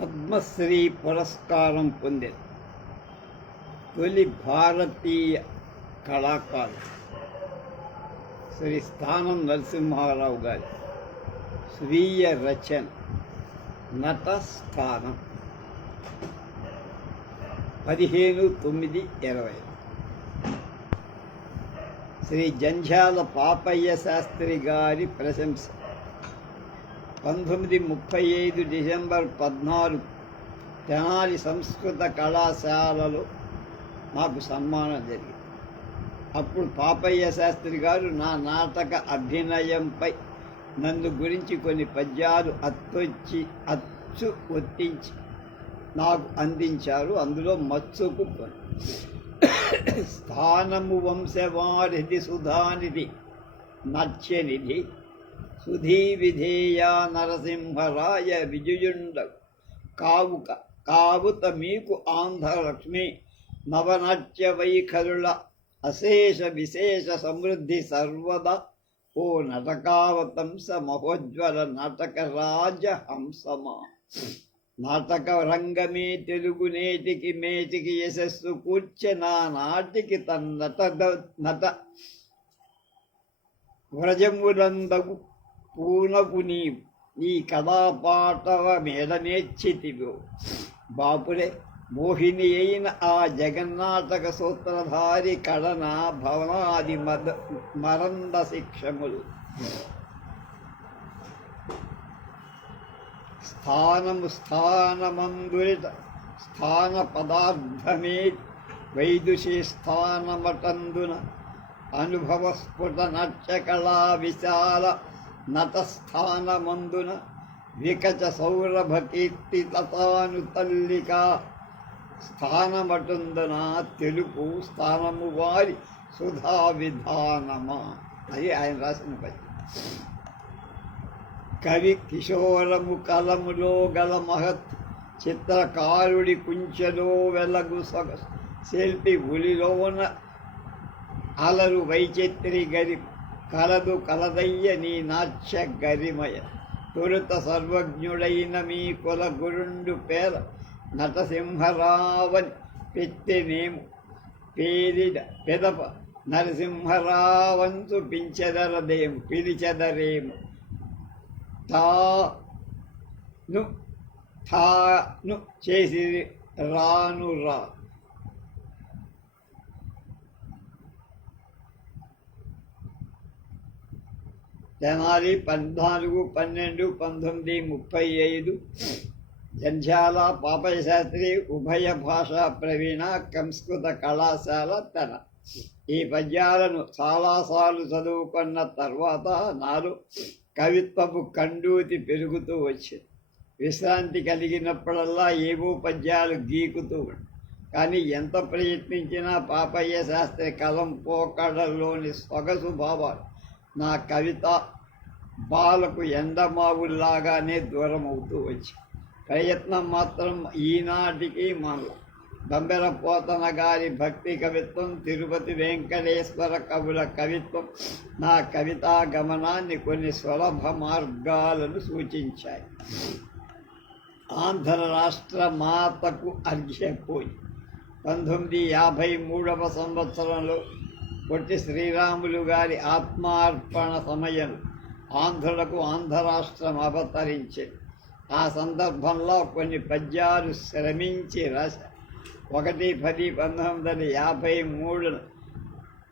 పద్మశ్రీ పురస్కారం పొందారు. తొలి భారతీయ కళాకారుడు శ్రీ స్థానం నరసింహారావు గారి స్వీయ రచన నట స్థానం పదిహేను తొమ్మిది ఇరవై. శ్రీ జంఝాల పాపయ్య శాస్త్రి గారి ప్రశంస. పంతొమ్మిది ముప్పై ఐదు డిసెంబర్ పద్నాలుగు తెనాలి సంస్కృత కళాశాలలో నాకు సన్మానం జరిగింది. అప్పుడు పాపయ్య శాస్త్రి గారు నా నాటక అభినయంపై నన్ను గురించి కొన్ని పద్యాలు అత్తొచ్చి అచ్చు ఒత్తించి నాకు అందించారు. అందులో మచ్చుకు కొన్ని. స్థానము వంశవారిధి సుధానిధి నచ్చనిధి సుధీ విధేయా నరసింహరాయ విజయుండ కావుక కావుత మీకు ఆంధ్రలక్ష్మి నవనాట్య వైఖరుల అశేష విశేష సమృద్ధి సర్వద. ఓ నటకావతంస మహోజ్వల నాటక రాజ హంసమా. నాటక రంగమే తెలుగు నేటికి మేటికి యశస్సు కూర్చె నా నాటికి తన్నట నట. వ్రజములందగు పూనకు నీ నీ కథాపాటవ మేడనేచ్చితివో బాపులే మోహిని అయిన ఆ జగన్నాటక సూత్రధారి కడన భవనాది మద మరంద శిక్షములు. స్థానము స్థానమందురిట స్థాన పదార్థమే వైదుషి స్థానమటందున. అనుభవ స్ఫుట నాట్యకళా విశాల నటస్థానమందున వికచ సౌరభ కీర్తి తతాను తల్లిక. స్థానమటుందున తెలుపు స్థానము వారి సుధా విధానమా. అది ఆయన రాసిన పద్యం. కవి కిశోరము కలములో గల మహత్ చిత్రకారుడి కుంచెలో వెలగు సొగ శిల్పి ఉలిలోన అలరు వైచిత్రి గరి కలదు కలదయ్య నీ నాట్య గరిమయ. తొలుత సర్వజ్ఞుడైన మీ కుల గురుండు పేర నటసింహరావని పెత్తినేము పేరిడ పెదప నరసింహరావంతు పించెదరదేము పిలిచెదరేము. తాను తాను చేసి రాను రా. తెనాలి పద్నాలుగు పన్నెండు పంతొమ్మిది ముప్పై ఐదు. జంధ్యాల పాపయ్య శాస్త్రి ఉభయ భాషా ప్రవీణ సంస్కృత కళాశాల తెన ఈ పద్యాలను చాలాసార్లు చదువుకున్న తర్వాత నాలో కవిత్వపు కండూతి పెరుగుతూ వచ్చింది. విశ్రాంతి కలిగినప్పుడల్లా ఏవో పద్యాలు గీకుతూ కానీ ఎంత ప్రయత్నించినా పాపయ్య శాస్త్రి కలం పోకడలోని సొగసు భావాలు నా కవిత బాలకు ఎండమావుల్లాగానే దూరం అవుతూ వచ్చి ప్రయత్నం మాత్రం ఈనాటికి మనలో దంబెరపోతన గారి భక్తి కవిత్వం తిరుపతి వెంకటేశ్వర కవుల కవిత్వం నా కవితా గమనాన్ని కొన్ని సులభ మార్గాలను సూచించాయి. ఆంధ్ర రాష్ట్ర మాతకు అర్ఘ్యపోయి పంతొమ్మిది యాభై మూడవ సంవత్సరంలో పొట్టి శ్రీరాములు గారి ఆత్మార్పణ సమయం ఆంధ్రులకు ఆంధ్రరాష్ట్రం అవతరించే. అవతరించింది ఆ సందర్భంలో కొన్ని పద్యాలు శ్రమించి రాశ ఒకటి పది పంతొమ్మిది వందల యాభై మూడున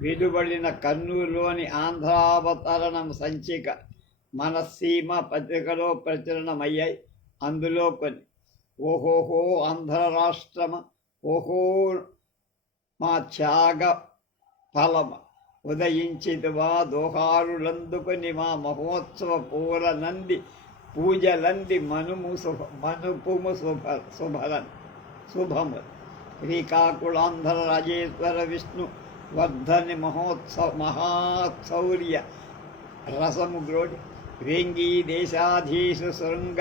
విడుబడిన కర్నూలులోని ఆంధ్రావతరణం సంచిక మన సీమ పత్రికలో ప్రచురణమయ్యాయి. అందులో కొన్ని ఓహోహో ఆంధ్ర రాష్ట్రమ ఓహో మా త్యాగ ఫలమ ఉదయించితివా దోహారులందుకుని మా మహోత్సవ పూల నంది పూజలంది మనుము శుభ మనుపుము శుభ శుభలన్ శుభము. శ్రీకాకుళాంధ్ర రాజేశ్వర విష్ణు వర్ధని మహోత్సవ మహాశౌర్య రసము గ్రోడి. వేంగీ దేశాధీశు శృంగ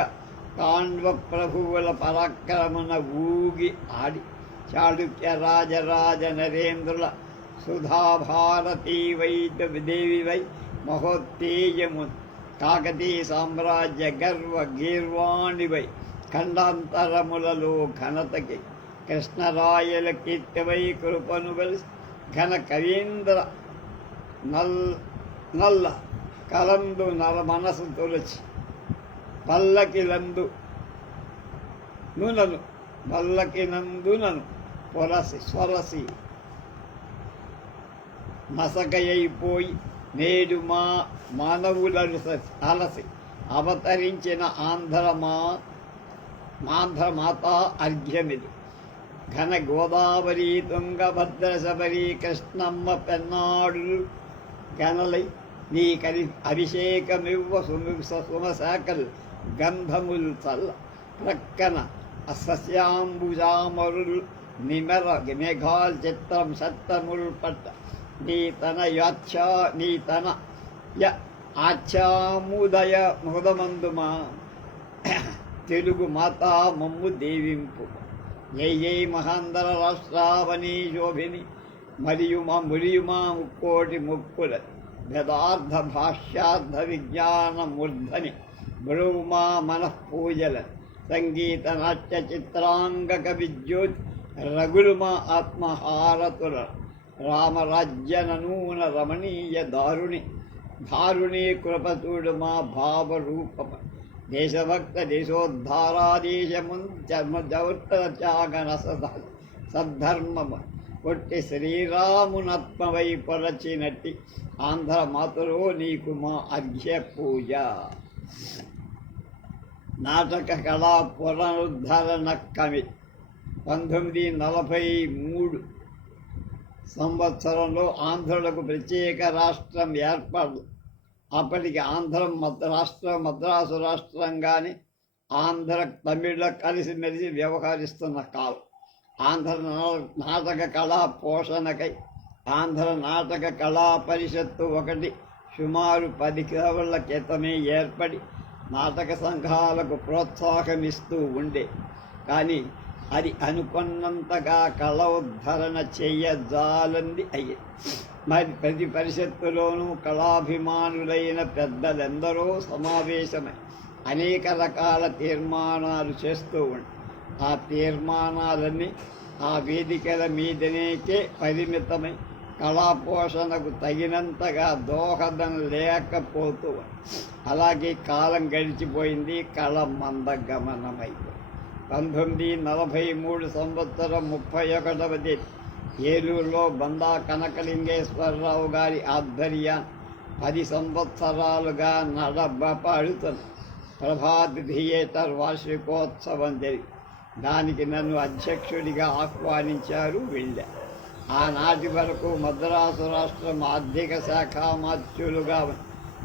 కాండ్వ ప్రభువుల పరాక్రమణ ఊగి ఆడి. చాళుక్య రాజరాజ నరేంద్రుల సుధాభారతీ వైద్య దేవి వై మహోత్తేజము కాకతీయ సామ్రాజ్య గర్వ గీర్వాణి వై ఖండాంతరములలో ఘనతకి కృష్ణరాయల కీర్తివై కృపను కలిసి ఘన కవీంద్ర నల్ నల్ల కలందు నల మనసు తొలచి పల్లకిలందు నునను పల్లకినందునను పొరసి స్వరసి మసకయైపోయి నేడు మా మానవులను అలసి అవతరించిన ఆంధ్రమా ఆంధ్రమాత అర్ఘ్యమిది ఘన గోదావరి తుంగభద్ర శబరి కృష్ణమ్మ పెన్నాడు గనలై నీ కలి అభిషేకమివ్వ సుమి సుమశాఖలు గంధములు చల్ల. ప్రక్కన సస్యాంబుజామరులు నిమర మేఘాల్ చిత్రం సత్తముల్ పట్ట నీతన యాచ్ఛా నీతన య ఆచ్ఛాముదయ ముదమందుమా తెలుగు మాతా మమ్ము దేవింపు. ఏ మహాంధర రాష్ట్రావని శోభిని మరియు మా మురియు మా ముక్కోటి ముక్కుల వేదార్థ భాష్యార్థ విజ్ఞాన మూర్ధని బరువు మా మనఃపూజల సంగీత నాట్య చిత్రాంగక విద్యుత్ రఘులు మా ఆత్మహారతుల రామరాజ్య నూన రమణీయ దారుణి దారుణీ కృపతుడు మా భావరూపమ దేశభక్త దేశోద్ధారాదేశమున్ చర్మ త్యాగన సద్ధర్మము కొట్టి శ్రీరామునత్మవై పొరచినట్టి ఆంధ్ర మాతలో నీకు మా అర్ఘ్య పూజ నాటక కళా పునరుద్ధరణ కవి పంతొమ్మిది నలభై మూడు. సంవత్సరంలో ఆంధ్రులకు ప్రత్యేక రాష్ట్రం ఏర్పడదు. అప్పటికి ఆంధ్రం మద్ర రాష్ట్రం మద్రాసు రాష్ట్రంగానే ఆంధ్ర తమిళ కలిసిమెలిసి వ్యవహరిస్తున్న కాలం. ఆంధ్ర నా- నాటక కళా పోషణకై ఆంధ్ర నాటక కళా పరిషత్తు ఒకటి సుమారు పది కేవళ్ళ క్రితమే ఏర్పడి నాటక సంఘాలకు ప్రోత్సాహమిస్తూ ఉండే. కానీ అది అనుకున్నంతగా కళ ఉద్ధరణ చెయ్యజాలంది అయ్యి మరి ప్రతి పరిషత్తులోనూ కళాభిమానులైన పెద్దలెందరో సమావేశమై అనేక రకాల తీర్మానాలు చేస్తూ ఉండి ఆ తీర్మానాలన్నీ ఆ వేదికల మీదనేకే పరిమితమై కళాపోషణకు తగినంతగా దోహదం లేకపోతూ అలాగే కాలం గడిచిపోయింది కళ మందగమనమైపోయింది పంతొమ్మిది నలభై మూడు సంవత్సరం ముప్పై ఒకటవ తేదీ. ఏలూరులో బందా కనకలింగేశ్వరరావు గారి ఆధ్వర్యాన్ని పది సంవత్సరాలుగా నడబడుతున్న ప్రభాత్ థియేటర్ వార్షికోత్సవం జరిగి దానికి నన్ను అధ్యక్షుడిగా ఆహ్వానించారు వెళ్ళా. ఆనాటి వరకు మద్రాసు రాష్ట్రం ఆర్థిక శాఖ మాత్యులుగా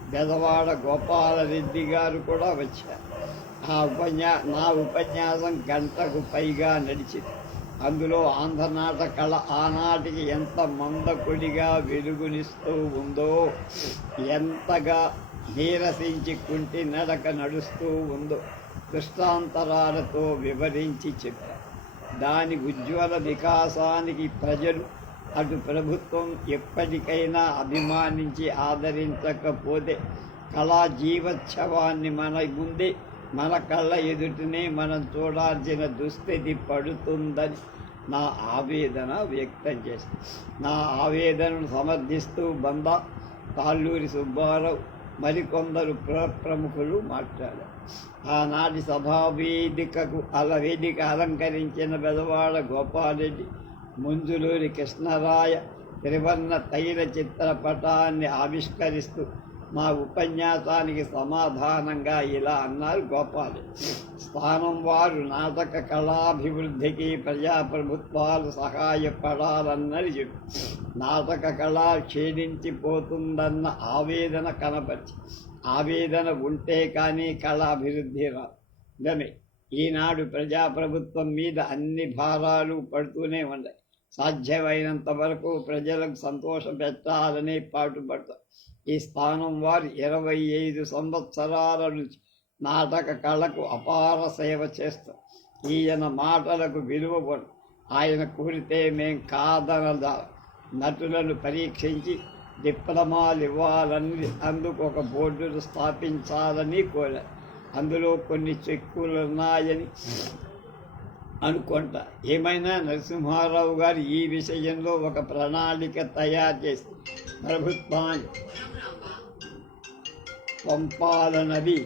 బెదవాడ గోపాలరెడ్డి గారు కూడా వచ్చారు. ఆ ఉపన్యా నా ఉపన్యాసం గంటకు పైగా నడిచింది అందులో ఆంధ్రనాట కళ ఆనాటికి ఎంత మందకొడిగా వెలుగునిస్తూ ఉందో ఎంతగా నీరసించి కుంటి నడక నడుస్తూ ఉందో దృష్టాంతరాలతో వివరించి చెప్పారు దాని ఉజ్వల వికాసానికి ప్రజలు అటు ప్రభుత్వం ఎప్పటికైనా అభిమానించి ఆదరించకపోతే కళా జీవోత్సవాన్ని మన ముందే మన కళ్ళ ఎదుటనే మనం చూడాల్సిన దుస్థితి పడుతుందని నా ఆవేదన వ్యక్తం చేస్తాను నా ఆవేదనను సమర్థిస్తూ బంద తాళ్ళూరి సుబ్బారావు మరికొందరు ప్ర ప్రముఖులు మాట్లాడారు. ఆనాటి సభావేదికకు అల వేదిక అలంకరించిన బెదవాడ గోపాలరెడ్డి ముంజులూరి కృష్ణరాయ త్రివర్ణ తైల చిత్రపటాన్ని ఆవిష్కరిస్తూ మా ఉపన్యాసానికి సమాధానంగా ఇలా అన్నారు గోపాలి. స్థానం వారు నాటక కళాభివృద్ధికి ప్రజాప్రభుత్వాలు సహాయపడాలన్నది చెప్పి. నాటక కళ క్షీణించిపోతుందన్న ఆవేదన కనపరిచి. ఆవేదన ఉంటే కానీ కళ అభివృద్ధి రాదు. ఈనాడు ప్రజాప్రభుత్వం మీద అన్ని భారాలు పడుతూనే ఉన్నాయి. సాధ్యమైనంత వరకు ప్రజలకు సంతోషం పెట్టాలని పాటుపడతారు ఈ స్థానం వారు ఇరవై ఐదు సంవత్సరాల నుంచి నాటక కళకు అపార సేవ చేస్తాం ఈయన మాటలకు విలువ కూడా ఆయన కోరితే మేం కాదనదా. నటులను పరీక్షించి డిప్లొమాలు ఇవ్వాలని అందుకు ఒక బోర్డును స్థాపించాలని కోరారు. అందులో కొన్ని చెక్కులు ఉన్నాయని అనుకుంటా. ఏమైనా నరసింహారావు గారు ఈ విషయంలో ఒక ప్రణాళిక తయారు చేసి ప్రభుత్వాన్ని పంపాలన్నది